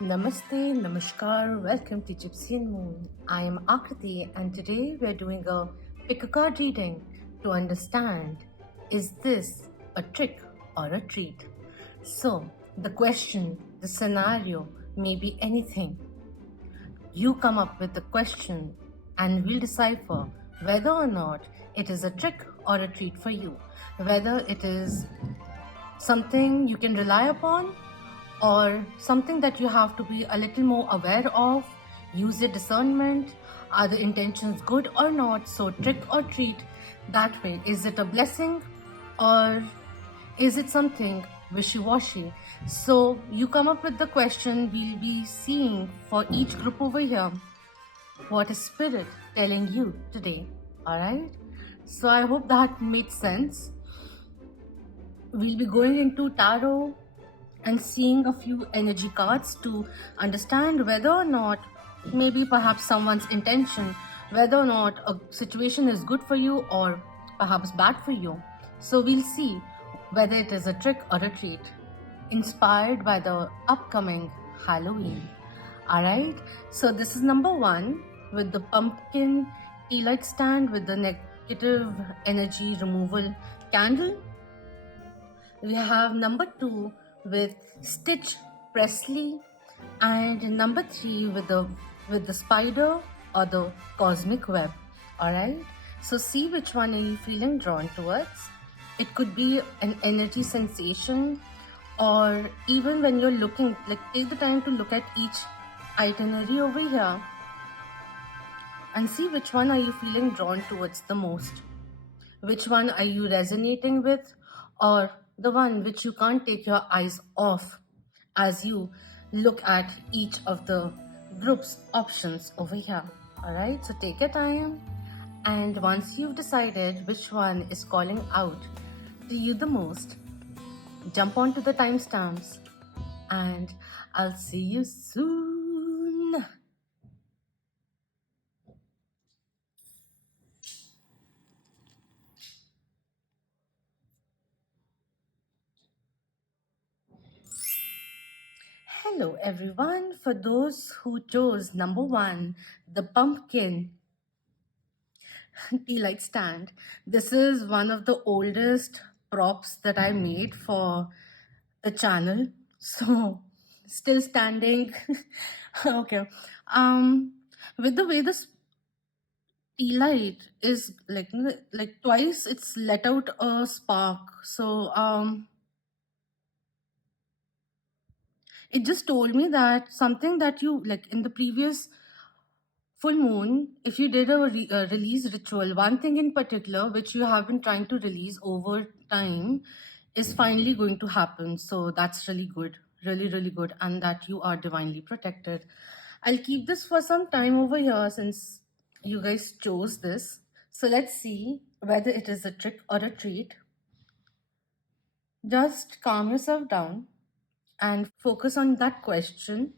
Namaste, Namaskar, welcome to Gypsianmoon. I am Akriti and today we are doing a pick a card reading to understand, is this a trick or a treat? So, the question, the scenario may be anything. You come up with the question and we'll decipher whether or not it is a trick or a treat for you, whether it is something you can rely upon or something that you have to be a little more aware of. Use your discernment. Are the intentions good or not? So trick or treat that way. Is it a blessing or is it something wishy-washy? So you come up with the question. We'll be seeing for each group over here what is spirit telling you today. All right, so I hope that made sense. We'll be going into tarot and seeing a few energy cards to understand whether or not, maybe perhaps someone's intention, whether or not a situation is good for you or perhaps bad for you. So we'll see whether it is a trick or a treat, inspired by the upcoming Halloween. Alright, so this is number 1 with the pumpkin tea light stand with the negative energy removal candle. We have number 2 with Stitch Presley, and number 3 with the spider or the cosmic web. All right, so see which one are you feeling drawn towards. It could be an energy sensation, or even when you're looking, like take the time to look at each itinerary over here and see which one are you feeling drawn towards the most. Which one are you resonating with, or the one which you can't take your eyes off as you look at each of the group's options over here. All right, so take your time, and once you've decided which one is calling out to you the most, jump onto the timestamps and I'll see you soon. Hello everyone. For those who chose number 1, the pumpkin tea light stand, this is one of the oldest props that I made for the channel, so still standing. Okay, with the way this tea light is like twice it's let out a spark, so it just told me that something that you like in the previous full moon, if you did a release ritual, one thing in particular which you have been trying to release over time is finally going to happen. So that's really good, really good, and that you are divinely protected. I'll keep this for some time over here since you guys chose this. So let's see whether it is a trick or a treat. Just calm yourself down and focus on that question,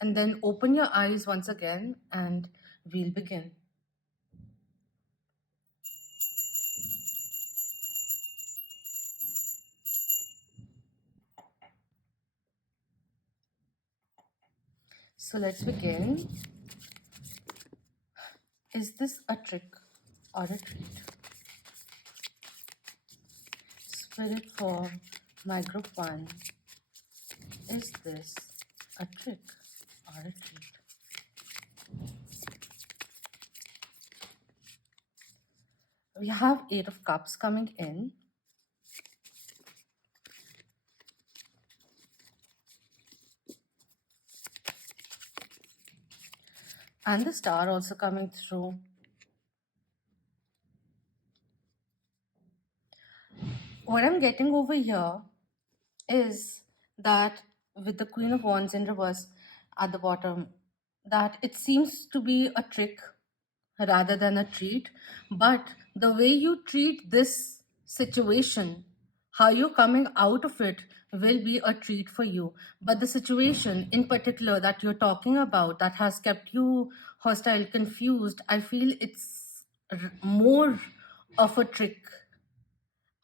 and then open your eyes once again and we'll begin. So let's begin. Is this a trick or a treat? Spirit for my group 1, is this a trick or a treat? We have 8 of Cups coming in. And the Star also coming through. What I'm getting over here is that with the Queen of Wands in reverse at the bottom, that it seems to be a trick rather than a treat. But the way you treat this situation, how you're coming out of it, will be a treat for you. But the situation in particular that you're talking about that has kept you hostile, confused, I feel it's more of a trick.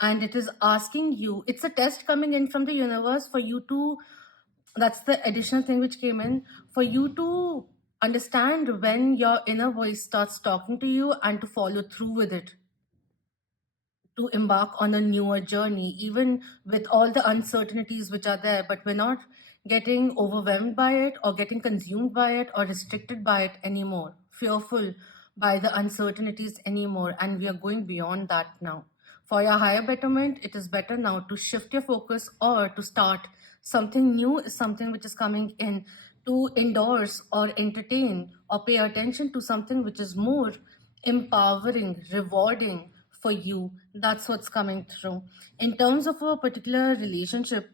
And it is asking you, it's a test coming in from the universe for you to That's the additional thing which came in for you to understand when your inner voice starts talking to you and to follow through with it, to embark on a newer journey, even with all the uncertainties which are there. But we're not getting overwhelmed by it or getting consumed by it or restricted by it anymore, fearful by the uncertainties anymore. And we are going beyond that now. For your higher betterment, it is better now to shift your focus or to start something new, is something which is coming in, to endorse or entertain or pay attention to something which is more empowering, rewarding for you. That's what's coming through. In terms of a particular relationship,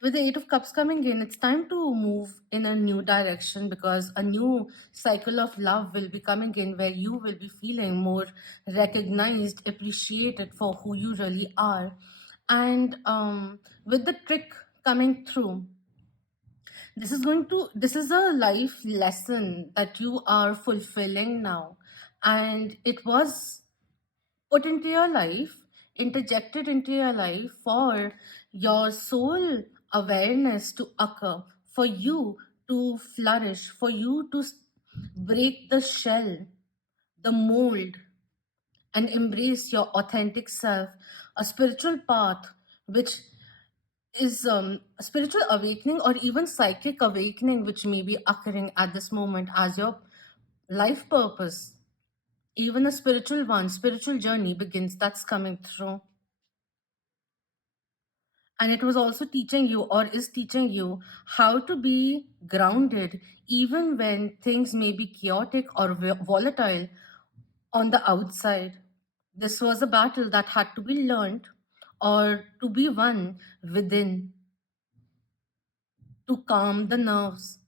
with the Eight of Cups coming in, it's time to move in a new direction, because a new cycle of love will be coming in where you will be feeling more recognized, appreciated for who you really are. And with the trick coming through, this is a life lesson that you are fulfilling now. And it was put into your life, interjected into your life for your soul awareness to occur, for you to flourish, for you to break the shell, the mold, and embrace your authentic self, a spiritual path which is a spiritual awakening or even psychic awakening which may be occurring at this moment as your life purpose. Even a spiritual one, spiritual journey begins, that's coming through. And it was also teaching you, or is teaching you, how to be grounded even when things may be chaotic or volatile on the outside. This was a battle that had to be learned or to be won within, to calm the nerves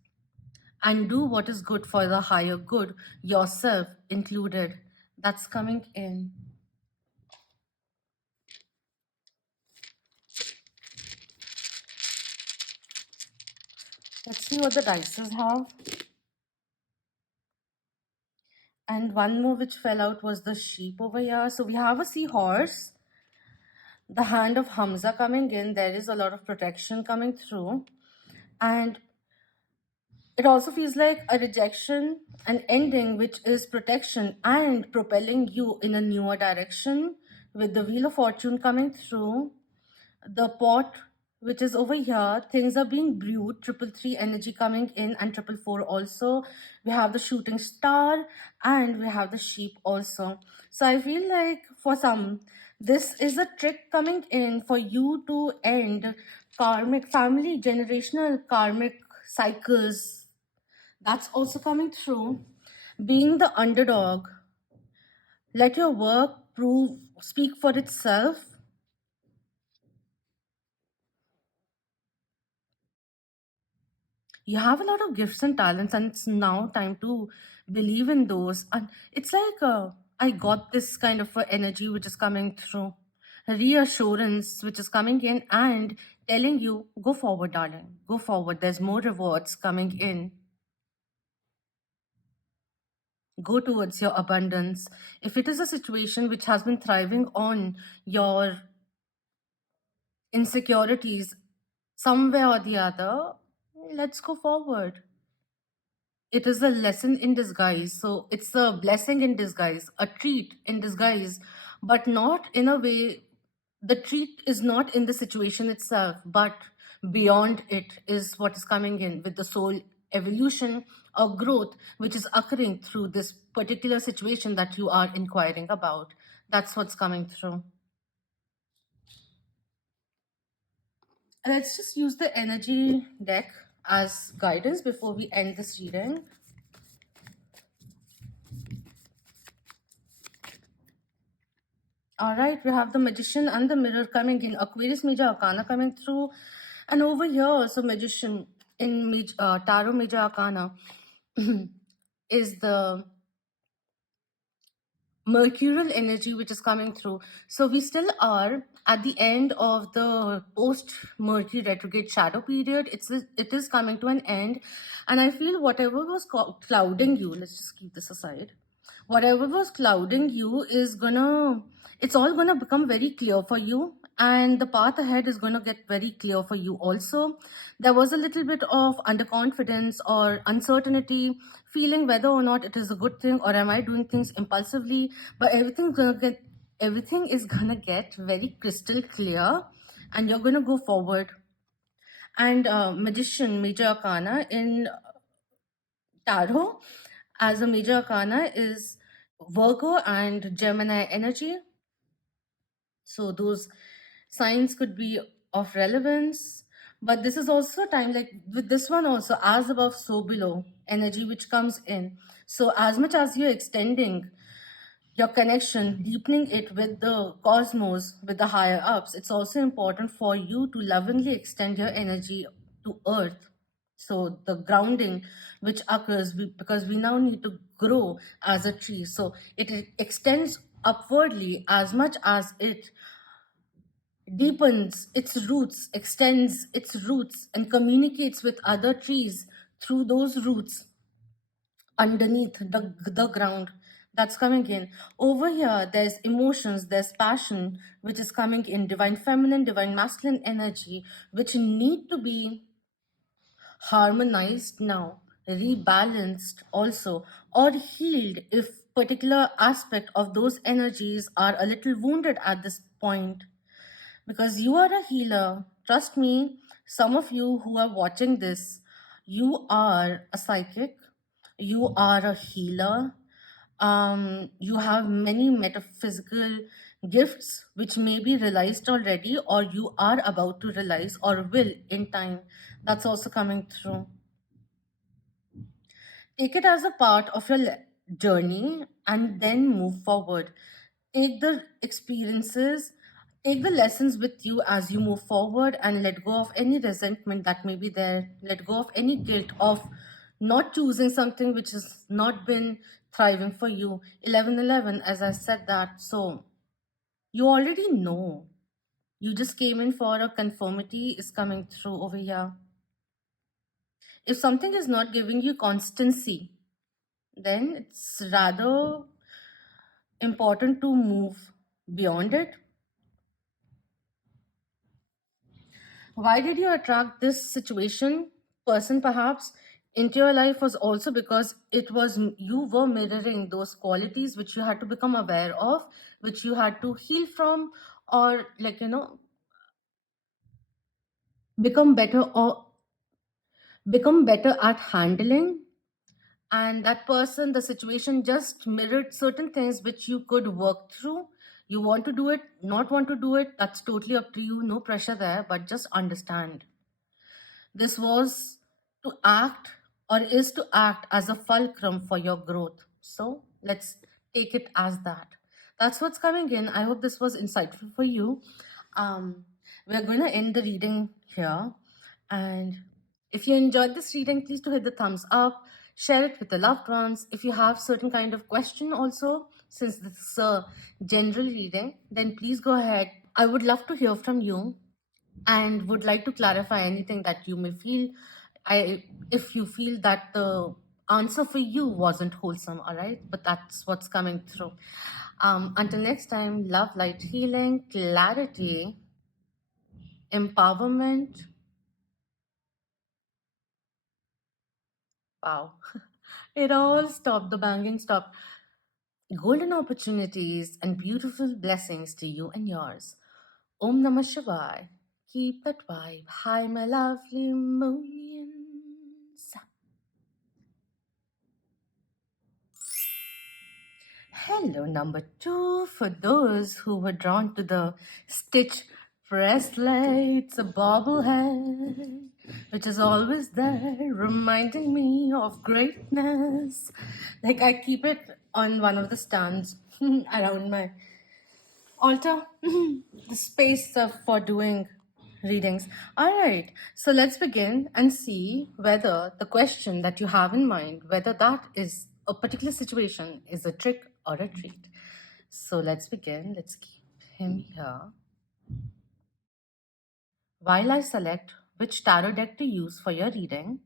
and do what is good for the higher good, yourself included. That's coming in. Let's see what the dices have. And one more which fell out was the sheep over here. So we have a seahorse, the hand of Hamza coming in. There is a lot of protection coming through. And it also feels like a rejection, an ending, which is protection and propelling you in a newer direction, with the Wheel of Fortune coming through. The pot which is over here, things are being brewed, 333 energy coming in, and 444 also. We have the shooting star and we have the sheep also. So I feel like for some, this is a trick coming in for you to end karmic, family, generational karmic cycles. That's also coming through. Being the underdog, let your work speak for itself. You have a lot of gifts and talents, and it's now time to believe in those. And it's like I got this kind of energy which is coming through, reassurance which is coming in and telling you, go forward, darling, go forward. There's more rewards coming in. Go towards your abundance. If it is a situation which has been thriving on your insecurities somewhere or the other, let's go forward. It is a lesson in disguise. So it's a blessing in disguise, a treat in disguise, but not in a way. The treat is not in the situation itself, but beyond it is what is coming in with the soul evolution or growth, which is occurring through this particular situation that you are inquiring about. That's what's coming through. Let's just use the energy deck as guidance before we end this reading. All right, we have the Magician and the Mirror coming in. Aquarius Major Arcana coming through. And over here also Magician in Tarot Major Arcana is the mercurial energy which is coming through. So we still are at the end of the post Mercury retrograde shadow period. It is coming to an end, and I feel whatever was clouding you, let's just keep this aside, whatever was clouding you is gonna, it's all gonna become very clear for you. and the path ahead is going to get very clear for you also. There was a little bit of underconfidence or uncertainty, feeling whether or not it is a good thing or am I doing things impulsively, but everything is going to get very crystal clear, and you're going to go forward. And magician, major arcana in tarot, as a major arcana is Virgo and Gemini energy. So those signs could be of relevance, but this is also time, like with this one also, as above so below energy which comes in. So as much as you're extending your connection, deepening it with the cosmos, with the higher ups, it's also important for you to lovingly extend your energy to earth. So the grounding which occurs, because we now need to grow as a tree, so it extends upwardly as much as it deepens its roots, extends its roots, and communicates with other trees through those roots underneath the ground that's coming in. Over here, there's emotions, there's passion, which is coming in, divine feminine, divine masculine energy, which need to be harmonized now, rebalanced also, or healed if particular aspect of those energies are a little wounded at this point, because you are a healer. Trust me, some of you who are watching this, you are a psychic, you are a healer. You have many metaphysical gifts which may be realized already, or you are about to realize, or will in time. That's also coming through. Take it as a part of your journey and then move forward. Take the experiences, take the lessons with you as you move forward, and let go of any resentment that may be there. Let go of any guilt of not choosing something which has not been thriving for you. 1111, as I said that. So you already know. You just came in for a conformity is coming through over here. If something is not giving you constancy, then it's rather important to move beyond it. Why did you attract this person perhaps into your life? Was also because it was you were mirroring those qualities which you had to become aware of, which you had to heal from, or become better, or become better at handling. And that person, the situation just mirrored certain things which you could work through. You want to do it, not want to do it, that's totally up to you. No pressure there, but just understand this was to act, or is to act as a fulcrum for your growth. So let's take it as that. That's what's coming in. I hope this was insightful for you. We're going to end the reading here. And if you enjoyed this reading, please do hit the thumbs up, share it with the loved ones. If you have certain kind of question also, since this is a general reading, then please go ahead. I would love to hear from you and would like to clarify anything that you may feel. If you feel that the answer for you wasn't wholesome, all right, but that's what's coming through. Until next time, love, light, healing, clarity, empowerment. Wow. It all stopped. The banging stopped. Golden opportunities and beautiful blessings to you and yours. Om Namah Shivaya. Keep that vibe high, my lovely moonians. Hello, number two. For those who were drawn to the Stitch Presley, it's a bobblehead, which is always there, reminding me of greatness. Like I keep it on one of the stands around my altar, the space for doing readings. All right, so let's begin and see whether the question that you have in mind, whether that is a particular situation, is a trick or a treat. So let's begin. Let's keep him here. While I select which tarot deck to use for your reading,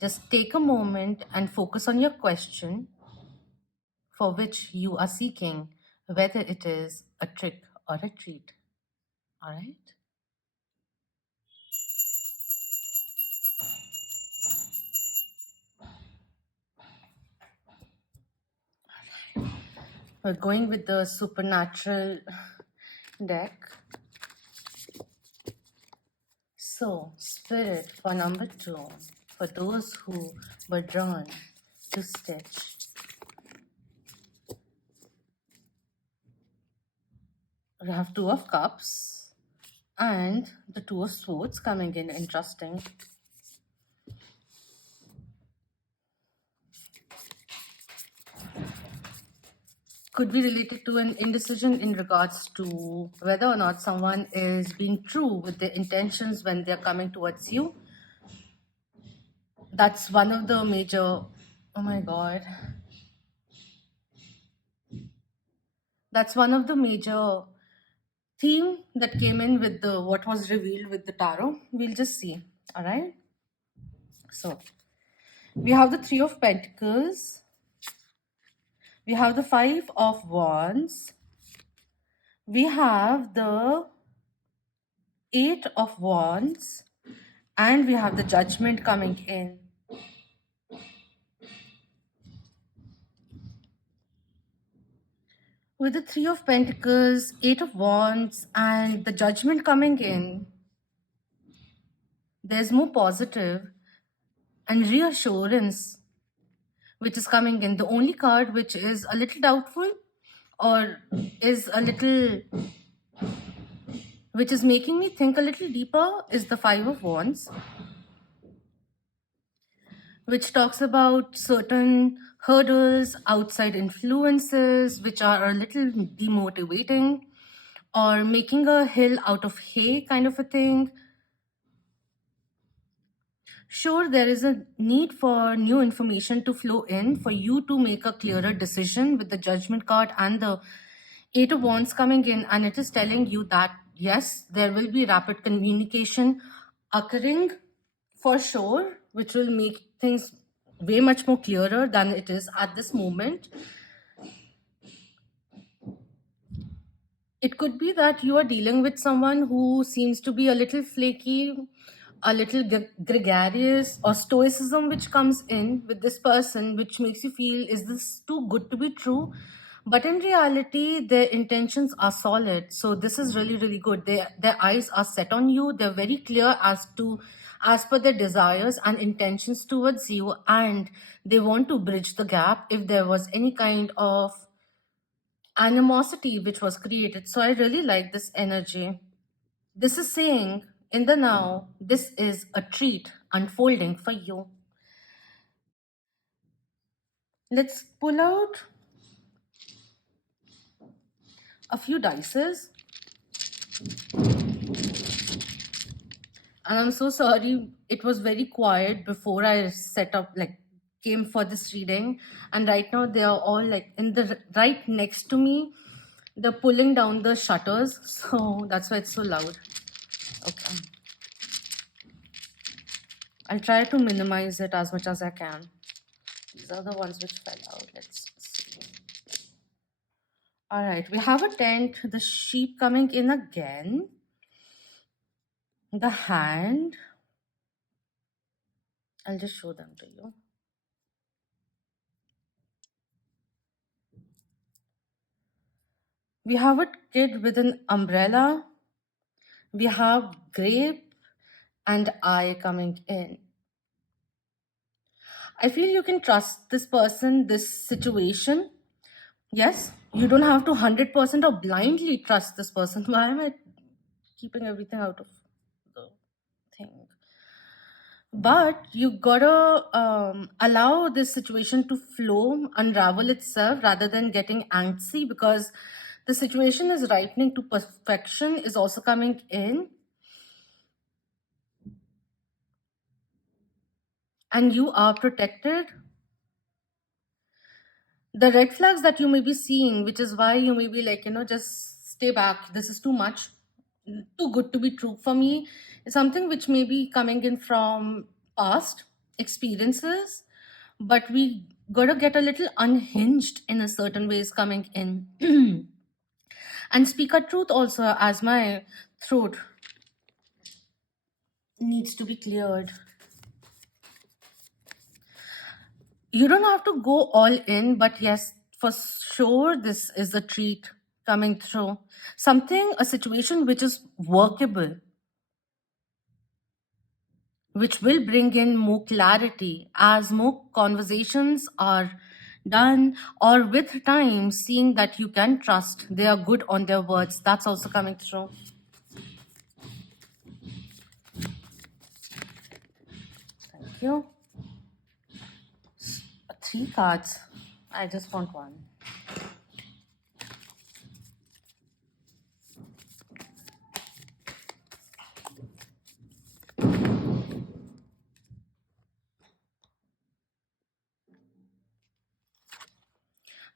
just take a moment and focus on your question for which you are seeking, whether it is a trick or a treat. All right. We're going with the supernatural deck. So, spirit for number 2, for those who were drawn to Stitch. We have Two of Cups and the Two of Swords coming in. Interesting. Could be related to an indecision in regards to whether or not someone is being true with their intentions when they're coming towards you. That's one of the major, oh my god. That's one of the major theme that came in with the what was revealed with the tarot. We'll just see. All right. So we have the Three of Pentacles. We have the Five of Wands. We have the Eight of Wands. And we have the Judgment coming in. With the Three of Pentacles, Eight of Wands, and the Judgment coming in, there's more positive and reassurance which is coming in. The only card which is a little doubtful or is a little, which is making me think a little deeper, is the Five of Wands, which talks about certain hurdles, outside influences, which are a little demotivating, or making a hill out of hay kind of a thing. Sure, there is a need for new information to flow in for you to make a clearer decision with the Judgment card and the Eight of Wands coming in, and it is telling you that yes, there will be rapid communication occurring for sure, which will make things way much more clearer than it is at this moment. It could be that you are dealing with someone who seems to be a little flaky, a little gregarious, or stoicism which comes in with this person, which makes you feel, is this too good to be true? But in reality, their intentions are solid. So this is really, really good. Their eyes are set on you. They're very clear as per their desires and intentions towards you. And they want to bridge the gap if there was any kind of animosity which was created. So I really like this energy. This is saying in the now, this is a treat unfolding for you. Let's pull out a few dices. And I'm so sorry, it was very quiet before I set up, like, came for this reading. And right now they are all like in the right next to me. They're pulling down the shutters. So that's why it's so loud. Okay. I'll try to minimize it as much as I can. These are the ones which fell out. Let's see. All right, we have a tent, the sheep coming in again, the hand. I'll just show them to you. We have a kid with an umbrella. We have grape and eye coming in. I feel you can trust this person, this situation. Yes, you don't have to 100% or blindly trust this person. Why am I keeping everything out of the thing? But you gotta allow this situation to flow, unravel itself rather than getting antsy, because the situation is ripening to perfection is also coming in. And you are protected. The red flags that you may be seeing, which is why you may be like, just stay back. This is too much, too good to be true for me. It's something which may be coming in from past experiences, but we gotta get a little unhinged in a certain ways coming in. And speak a truth also, as my throat needs to be cleared. You don't have to go all in, but yes, for sure, this is a treat coming through. Something, a situation which is workable, which will bring in more clarity as more conversations are done, or with time, seeing that you can trust they are good on their words. That's also coming through. Thank you. Three cards. I just want one.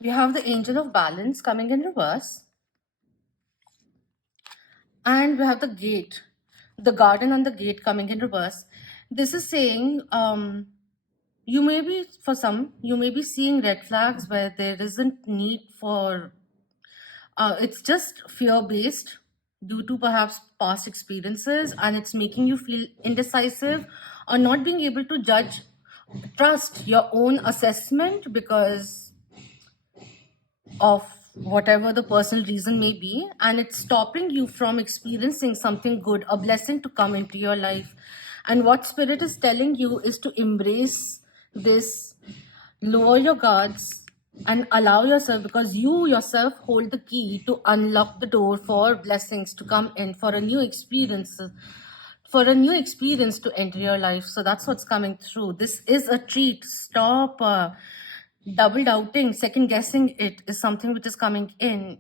We have the Angel of Balance coming in reverse. And we have the gate, the garden and the gate coming in reverse. This is saying, you may be, for some, you may be seeing red flags where there isn't need for, it's just fear based due to perhaps past experiences, and it's making you feel indecisive or not being able to judge, trust your own assessment because of whatever the personal reason may be, and it's stopping you from experiencing something good, a blessing to come into your life. And what spirit is telling you is to embrace this, lower your guards, and allow yourself, because you yourself hold the key to unlock the door for blessings to come in, for a new experience, to enter your life. So that's what's coming through. This is a treat. Stop double doubting, second guessing. It is something which is coming in.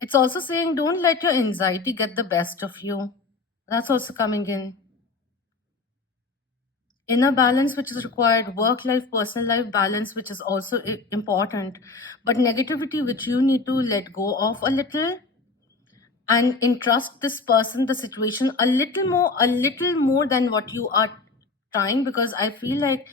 It's also saying don't let your anxiety get the best of you. That's also coming in. Inner balance, which is required, work life, personal life balance, which is also important, but negativity, which you need to let go of a little and entrust this person, the situation, a little more than what you are trying. Because I feel like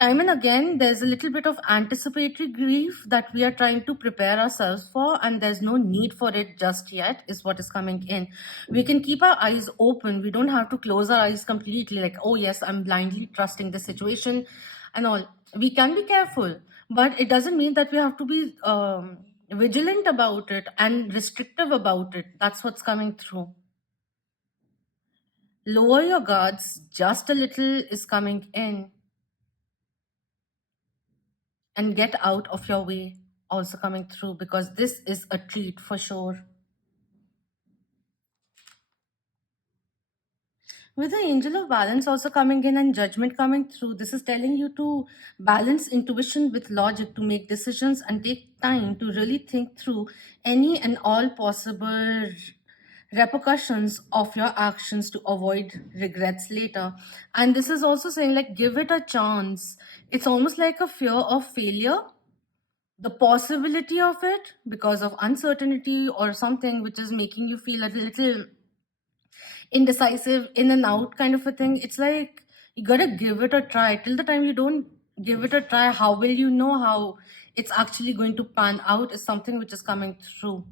time and again there's a little bit of anticipatory grief that we are trying to prepare ourselves for, and there's no need for it just yet, is what is coming in. We can keep our eyes open. We don't have to close our eyes completely, like, oh yes, I'm blindly trusting the situation and all. We can be careful, but it doesn't mean that we have to be vigilant about it and restrictive about it. That's what's coming through. Lower your guards just a little is coming in, and get out of your way also coming through, because this is a treat for sure. With the angel of balance also coming in and judgment coming through, this is telling you to balance intuition with logic to make decisions and take time to really think through any and all possible repercussions of your actions to avoid regrets later. And this is also saying, like, give it a chance. It's almost like a fear of failure, the possibility of it, because of uncertainty or something which is making you feel a little indecisive, in and out kind of a thing. It's like you gotta give it a try. Till the time you don't give it a try, how will you know how it's actually going to pan out, is something which is coming through.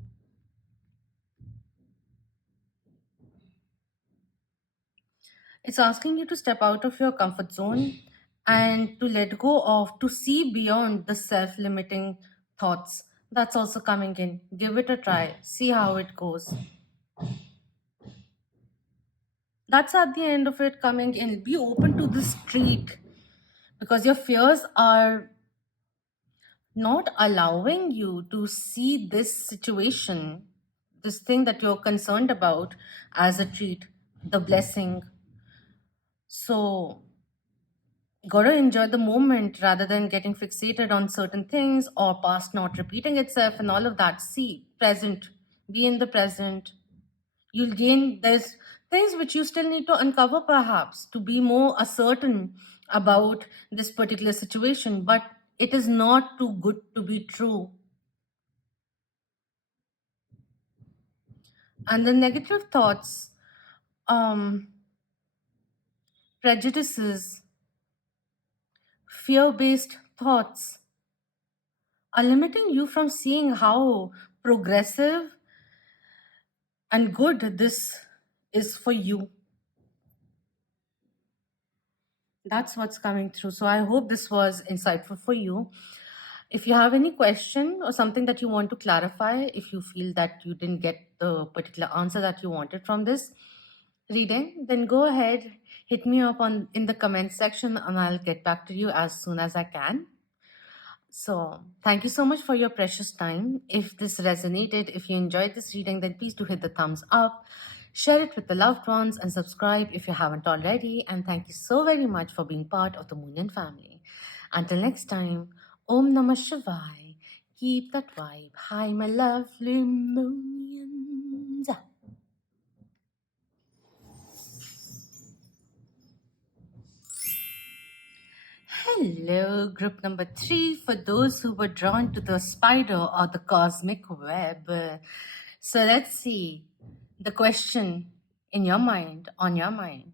It's asking you to step out of your comfort zone and to let go of, to see beyond the self limiting thoughts. That's also coming in. Give it a try, see how it goes. That's at the end of it coming in. Be open to this treat, because your fears are not allowing you to see this situation, this thing that you're concerned about, as a treat, the blessing. So gotta enjoy the moment rather than getting fixated on certain things or past not repeating itself and all of that. See present, be in the present. You'll gain, there's things which you still need to uncover perhaps to be more ascertain about this particular situation, but it is not too good to be true. And the negative thoughts, um prejudices, fear based thoughts, are limiting you from seeing how progressive and good this is for you. That's what's coming through. So I hope this was insightful for you. If you have any question or something that you want to clarify, if you feel that you didn't get the particular answer that you wanted from this reading, then go ahead, hit me up in the comment section, and I'll get back to you as soon as I can. So thank you so much for your precious time. If this resonated, if you enjoyed this reading, then please do hit the thumbs up, share it with the loved ones, and subscribe if you haven't already. And thank you so very much for being part of the Moonian family. Until next time, Om Namah Shivaya. Keep that vibe. Hi, my lovely Moonians. Hello, group number 3, for those who were drawn to the spider or the cosmic web. So let's see the question in your mind, on your mind,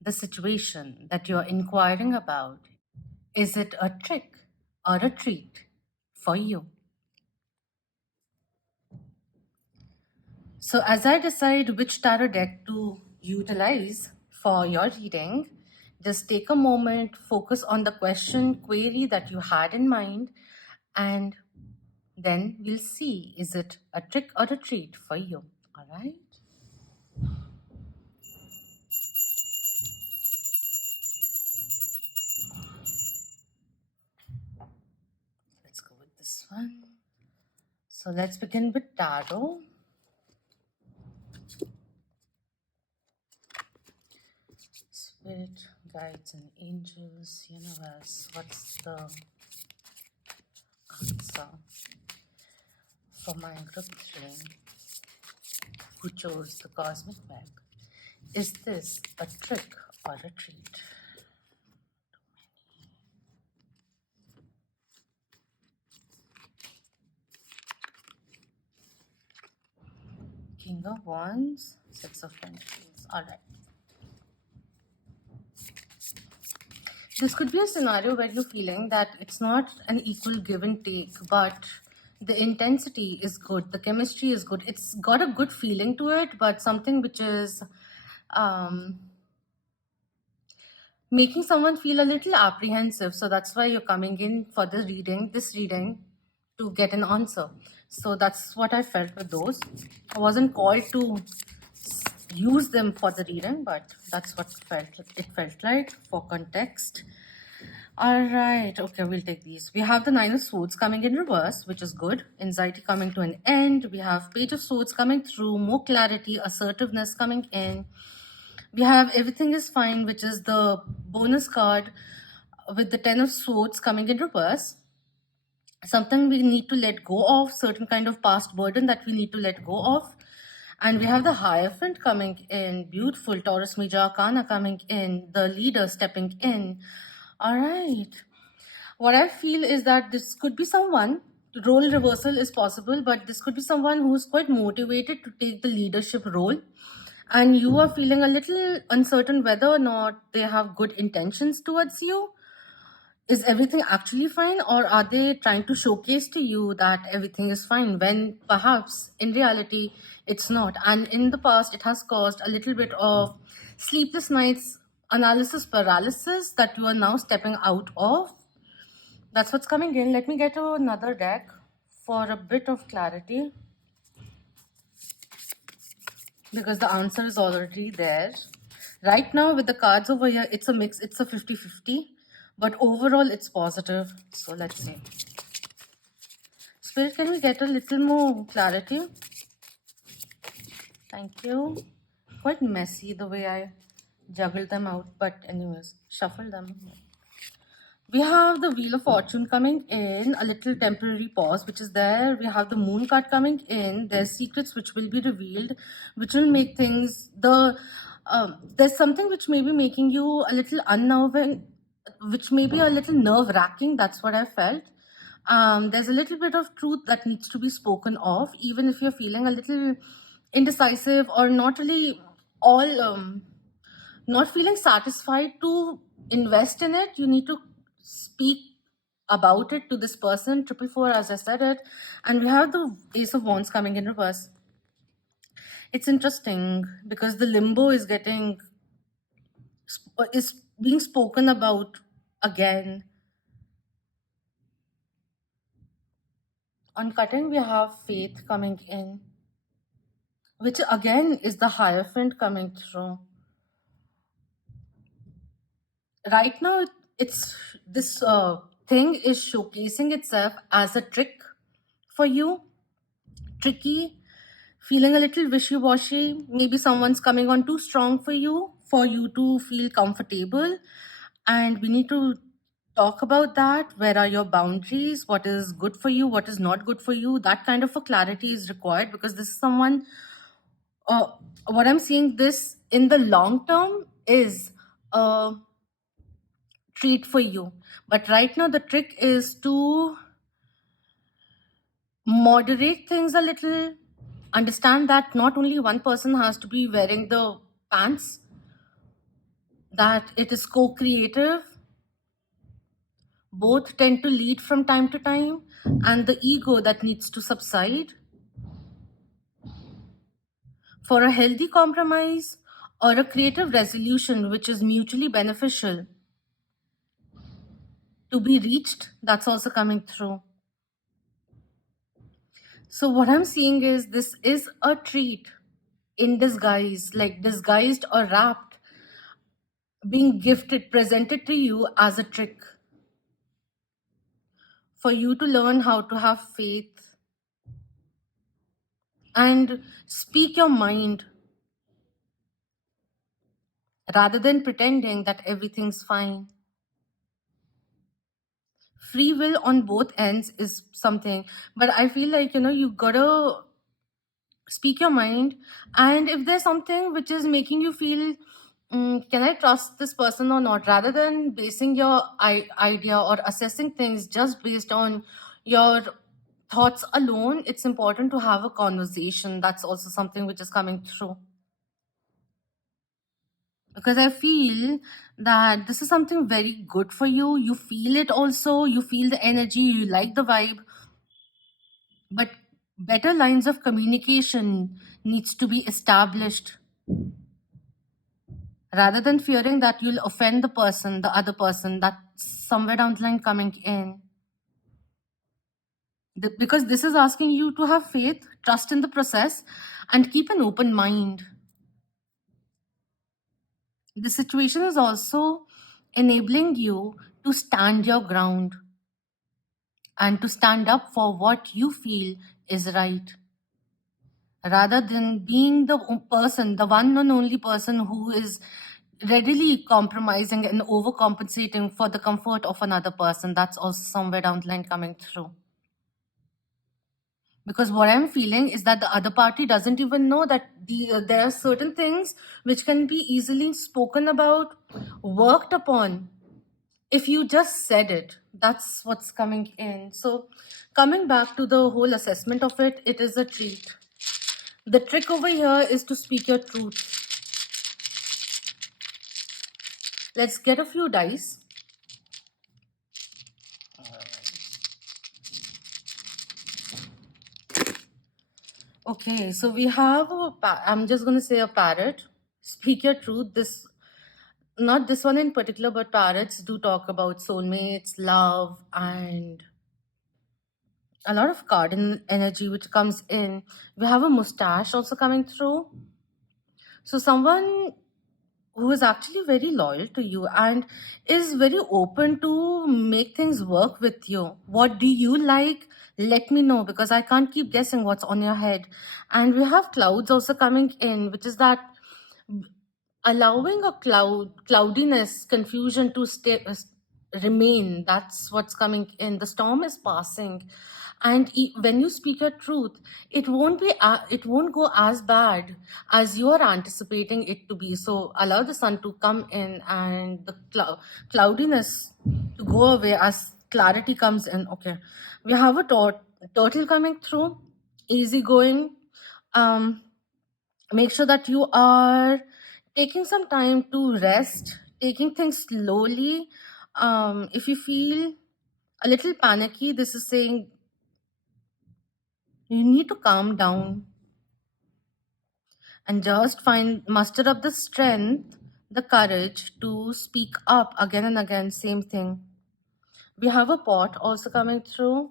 the situation that you're inquiring about. Is it a trick or a treat for you? So as I decide which tarot deck to utilize for your reading, just take a moment, focus on the question, query that you had in mind, and then we'll see, is it a trick or a treat for you? All right. Let's go with this one. So let's begin with tarot. Spirit, guides, and angels, universe, what's the answer for my group 3 who chose the cosmic web? Is this a trick or a treat? King of Wands, Six of Pentacles. All right. This could be a scenario where you're feeling that it's not an equal give and take, but the intensity is good, the chemistry is good. It's got a good feeling to it, but something which is making someone feel a little apprehensive. So that's why you're coming in for this reading, to get an answer. So that's what I felt with those. I wasn't called to use them for the reading, but that's what it felt like for context. All right, okay, we'll take these. We have the Nine of Swords coming in reverse, which is good. Anxiety coming to an end. We have Page of Swords coming through, more clarity, assertiveness coming in. We have Everything is Fine, which is the bonus card with the Ten of Swords coming in reverse. Something we need to let go of, certain kind of past burden that we need to let go of. And we have the Hierophant coming in, beautiful Taurus Major Arcana coming in, the leader stepping in. All right. What I feel is that this could be someone, role reversal is possible, but this could be someone who's quite motivated to take the leadership role. And you are feeling a little uncertain whether or not they have good intentions towards you. Is everything actually fine, or are they trying to showcase to you that everything is fine when perhaps in reality it's not? And in the past, it has caused a little bit of sleepless nights, analysis paralysis that you are now stepping out of. That's what's coming in. Let me get another deck for a bit of clarity, because the answer is already there. Right now with the cards over here, it's a mix. It's a 50-50. But overall, it's positive. So let's see. Spirit, can we get a little more clarity? Thank you. Quite messy the way I juggled them out. But anyways, shuffle them. We have the Wheel of Fortune coming in, a little temporary pause, which is there. We have the Moon card coming in. There's secrets which will be revealed, which will make things, there's something which may be making you a little unnerving, which may be a little nerve-wracking. That's what I felt. There's a little bit of truth that needs to be spoken of, even if you're feeling a little indecisive or not really not feeling satisfied to invest in it. You need to speak about it to this person, triple four, as I said it. And we have the Ace of Wands coming in reverse. It's interesting because the limbo is is being spoken about again. On cutting, we have Faith coming in, which again is the Hierophant coming through. Right now, it's this thing is showcasing itself as a trick for you, tricky, feeling a little wishy-washy. Maybe someone's coming on too strong for you to feel comfortable. And we need to talk about that. Where are your boundaries? What is good for you? What is not good for you? That kind of a clarity is required, because this is someone, uh, what I'm seeing this in the long term is a treat for you. But right now, the trick is to moderate things a little. Understand that not only one person has to be wearing the pants, that it is co-creative. Both tend to lead from time to time, and the ego that needs to subside for a healthy compromise or a creative resolution which is mutually beneficial to be reached. That's also coming through. So what I'm seeing is this is a treat in disguise, like disguised or wrapped, being gifted, presented to you as a trick for you to learn how to have faith and speak your mind rather than pretending that everything's fine. Free will on both ends is something, but I feel like, you gotta speak your mind. And if there's something which is making you feel, can I trust this person or not, rather than basing your idea or assessing things just based on your thoughts alone, it's important to have a conversation. That's also something which is coming through, because I feel that this is something very good for you. You feel it also, you feel the energy, you like the vibe, but better lines of communication needs to be established, rather than fearing that you'll offend the other person, that's somewhere down the line coming in. Because this is asking you to have faith, trust in the process, and keep an open mind. The situation is also enabling you to stand your ground and to stand up for what you feel is right, rather than being the person, the one and only person who is readily compromising and overcompensating for the comfort of another person. That's also somewhere down the line coming through. Because what I'm feeling is that the other party doesn't even know that there are certain things which can be easily spoken about, worked upon, if you just said it. That's what's coming in. So coming back to the whole assessment of it, it is a treat. The trick over here is to speak your truth. Let's get a few dice. Okay, so we have I'm just going to say a parrot. Speak your truth. Not this one in particular, but parrots do talk about soulmates, love, and a lot of garden energy which comes in. We have a mustache also coming through. So someone who is actually very loyal to you and is very open to make things work with you. What do you like? Let me know, because I can't keep guessing what's on your head. And we have clouds also coming in, which is that allowing a cloudiness, confusion to remain. That's what's coming in. The storm is passing, and when you speak your truth, it won't go as bad as you are anticipating it to be. So allow the sun to come in and the cloudiness to go away as clarity comes in. Okay, we have a turtle coming through, easygoing. Make sure that you are taking some time to rest, taking things slowly. If you feel a little panicky. This is saying you need to calm down and just muster up the strength, the courage to speak up again and again. Same thing. We have a pot also coming through.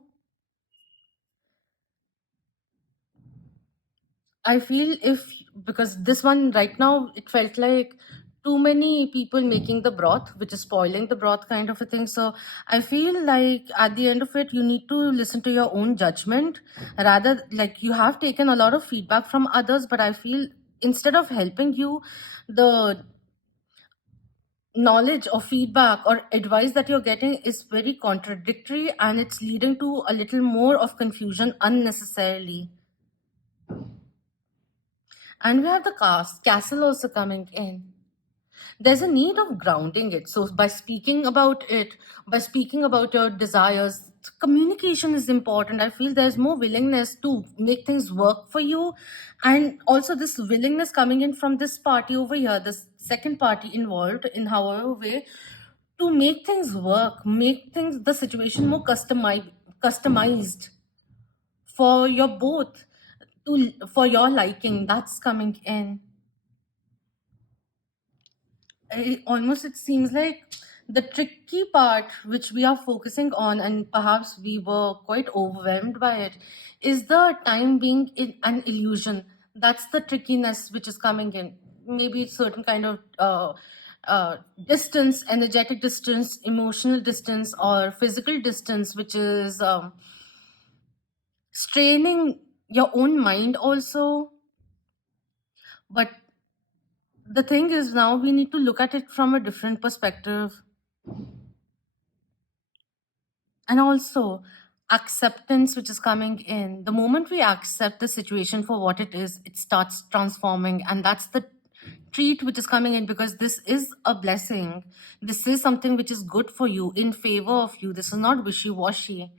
I feel if, because this one right now, it felt like too many people making the broth, which is spoiling the broth kind of a thing. So I feel like at the end of it, you need to listen to your own judgment. Rather, like you have taken a lot of feedback from others, but I feel instead of helping you, the knowledge or feedback or advice that you're getting is very contradictory, and it's leading to a little more of confusion unnecessarily. And we have the castle also coming in. There's a need of grounding it. So by speaking about it, by speaking about your desires, communication is important. I feel there's more willingness to make things work for you. And also this willingness coming in from this party over here, this second party involved in however way, to make things work, make things, the situation more customized for your both, for your liking. That's coming in. Almost it seems like the tricky part which we are focusing on, and perhaps we were quite overwhelmed by it, is the time being an illusion. That's the trickiness which is coming in. Maybe certain kind of distance, energetic distance, emotional distance, or physical distance, which is straining your own mind also. But the thing is, now we need to look at it from a different perspective. And also acceptance, which is coming in. The moment we accept the situation for what it is, it starts transforming. And that's the treat which is coming in, because this is a blessing. This is something which is good for you, in favor of you. This is not wishy-washy.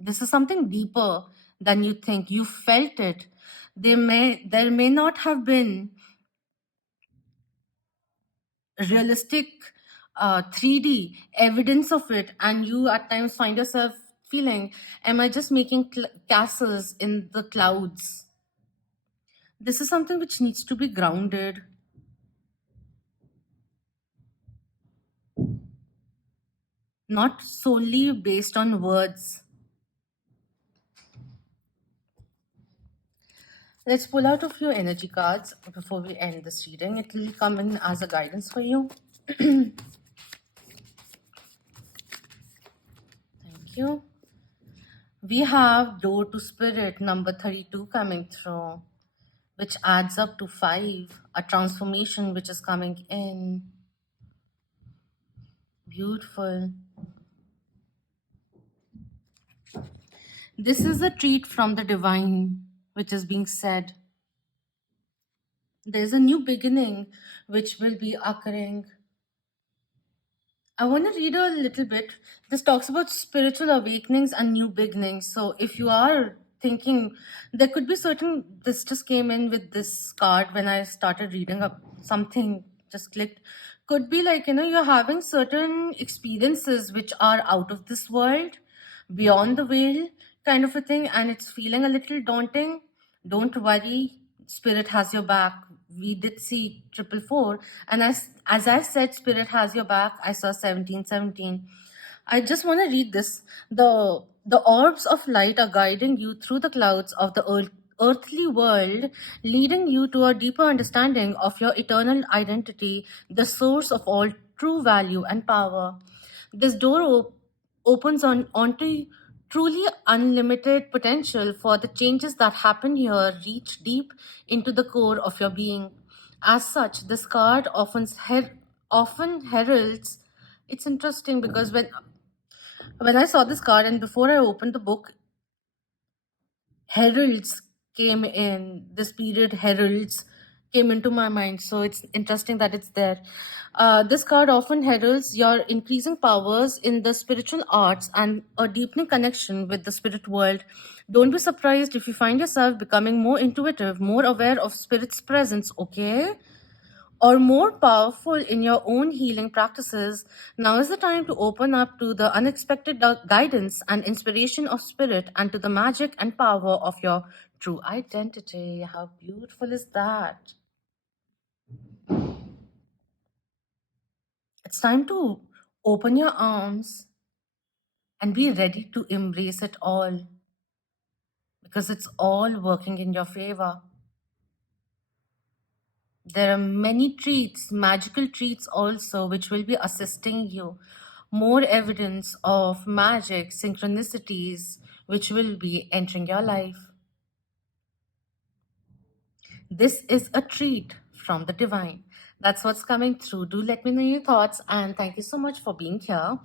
This is something deeper than you think. You felt it. There may not have been realistic 3D evidence of it, and you at times find yourself feeling, am I just making castles in the clouds? This is something which needs to be grounded. Not solely based on words. Let's pull out a few energy cards before we end this reading. It will come in as a guidance for you. Thank you. We have Door to Spirit number 32 coming through, which adds up to 5, a transformation which is coming in. Beautiful. This is a treat from the divine, which is being said. There's a new beginning which will be occurring. I want to read a little bit. This talks about spiritual awakenings and new beginnings. So if you are thinking, there could be certain, this just came in with this card when I started reading up, something just clicked. Could be like, you're having certain experiences which are out of this world, beyond the veil kind of a thing, and it's feeling a little daunting. Don't worry, spirit has your back. We did see 444, and as I said, spirit has your back, I saw 1717. I just want to read this. The orbs of light are guiding you through the clouds of the earthly world, leading you to a deeper understanding of your eternal identity, the source of all true value and power. This door opens onto truly unlimited potential, for the changes that happen here reach deep into the core of your being. As such, this card often heralds. It's interesting because when I saw this card and before I opened the book, heralds came in. This period, heralds came into my mind. So it's interesting that it's there. This card often heralds your increasing powers in the spiritual arts and a deepening connection with the spirit world. Don't be surprised if you find yourself becoming more intuitive, more aware of spirit's presence, okay? or more powerful in your own healing practices, now is the time to open up to the unexpected guidance and inspiration of spirit and to the magic and power of your true identity. How beautiful is that? It's time to open your arms and be ready to embrace it all because it's all working in your favor. There are many treats, magical treats also, which will be assisting you. More evidence of magic, synchronicities, which will be entering your life. This is a treat from the divine. That's what's coming through. Do let me know your thoughts, and thank you so much for being here.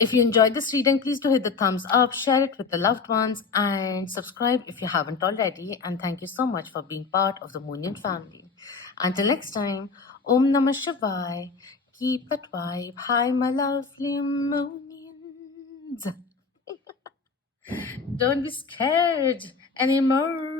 If you enjoyed this reading, please do hit the thumbs up, share it with the loved ones, and subscribe if you haven't already. And thank you so much for being part of the Moonian family. Until next time, Om Namah Shivaya. Keep that vibe high, my lovely Moonians. Don't be scared anymore.